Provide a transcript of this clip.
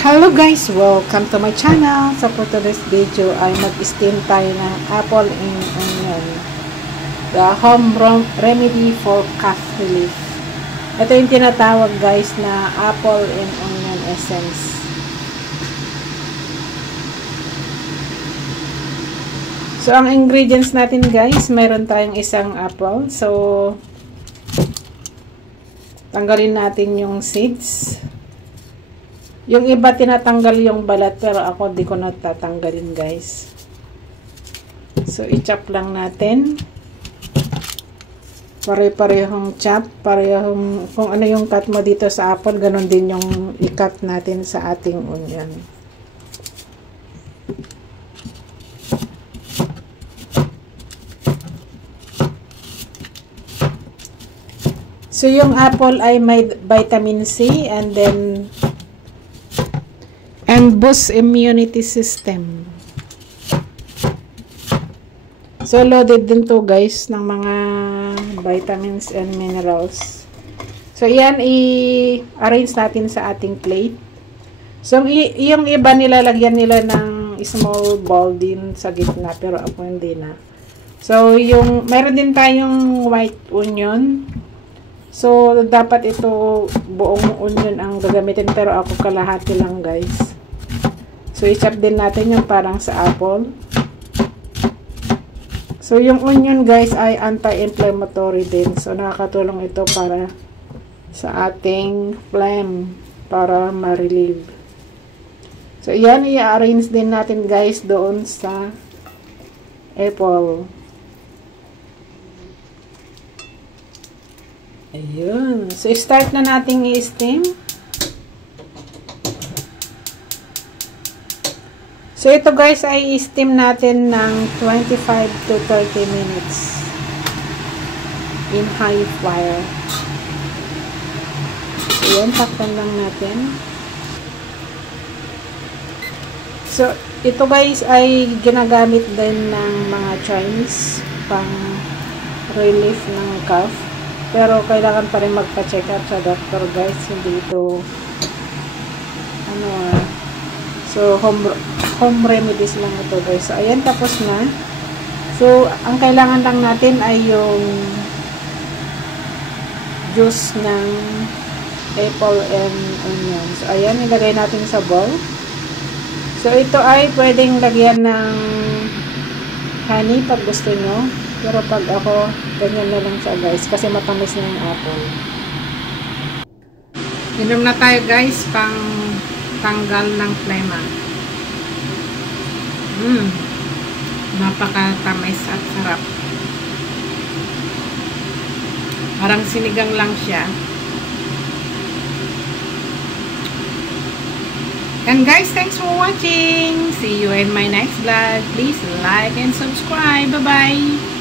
Hello guys! Welcome to my channel. So for today's video ay mag-steam tayo ng apple and onion. The home remedy for cough relief. Ito yung tinatawag guys na apple and onion essence. So ang ingredients natin guys, mayroon tayong isang apple. So tanggalin natin yung seeds. Yung iba tinatanggal yung balat pero ako di ko natatanggalin guys. So i-chop lang natin. Pare-parehong chop, parehong kung ano yung cut mo dito sa apple, ganun din yung i-cut natin sa ating onion. So yung apple ay may vitamin C and boost immunity system. So loaded din to guys ng mga vitamins and minerals. So yan i-arrange natin sa ating plate. So yung iba nilalagyan nila ng small bowl din sa gitna pero ako hindi na. So yung meron din tayong white onion. So dapat ito buong onion ang gagamitin pero ako kalahati lang guys. So, i-chop din natin yung parang sa apple. So, yung onion guys ay anti-inflammatory din. So, nakakatulong ito para sa ating phlegm para ma-relieve. So, yan i-arrange din natin guys doon sa apple. Ayun. So, start na nating i-steam. So, ito guys ay i-steam natin ng 25 to 30 minutes in high fire. So, yan, takpan lang natin. So, ito guys ay ginagamit din ng mga Chinese pang relief ng cough. Pero, kailangan pa rin magpa-check up sa doctor guys. Hindi ito so, home remedies lang ito guys. So, ayan, tapos na. So, ang kailangan lang natin ay yung juice ng apple and onion. So, ayan, ilagay natin sa bowl. So, ito ay pwedeng lagyan ng honey pag gusto nyo. Pero pag ako, ganyan na lang siya guys. Kasi matamis na yung apple. Inom na tayo guys, pang tanggal ng phlegma. Napakatamis at sarap. Parang sinigang lang siya. And guys, thanks for watching. See you in my next vlog. Please like and subscribe. Bye-bye.